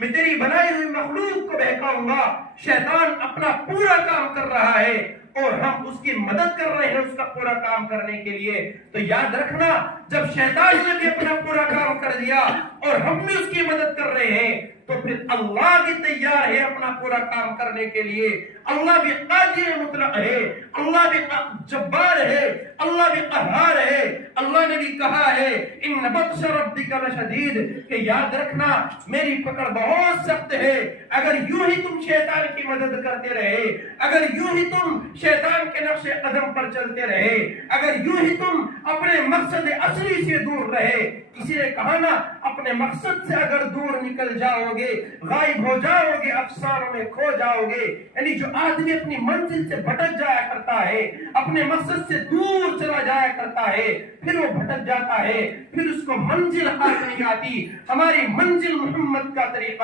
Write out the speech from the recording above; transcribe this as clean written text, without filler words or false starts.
میں تیری بنائی ہوئی مخلوق کو بہکاؤں گا۔ شیطان اپنا پورا کام کر رہا ہے اور ہم اس کی مدد کر رہے ہیں اس کا پورا کام کرنے کے لیے۔ تو یاد رکھنا، جب شیطان نے بھی اپنا پورا کام کر دیا اور ہم بھی اس کی مدد کر رہے ہیں، تو پھر اللہ بھی تیار ہے اپنا پورا کام کرنے کے لیے۔ اللہ بھی قادر مطلق ہے، اللہ بھی جبار ہے، اللہ بھی قہار ہے۔ اللہ نے بھی کہا ہے ان بطش ربک لشدید، کہ یاد رکھنا میری پکڑ بہت سخت ہے۔ اگر یوں ہی تم شیطان کی مدد کرتے رہے، اگر یوں ہی تم شیطان کے نقش قدم پر چلتے رہے، اگر یوں ہی تم اپنے مقصد اصلی سے دور رہے، کسی نے کہا نا اپنے مقصد سے اگر دور نکل جاؤ گے، غائب ہو جاؤ گے، افسانوں میں کھو جاؤ گے۔ یعنی جو آدمی اپنی منزل سے بھٹک جایا کرتا ہے، اپنے مقصد سے دور چلا جایا کرتا ہے، پھر وہ بھٹک جاتا ہے، پھر اس کو منزل ہاتھ نہیں آتی۔ ہماری منزل محمد کا طریقہ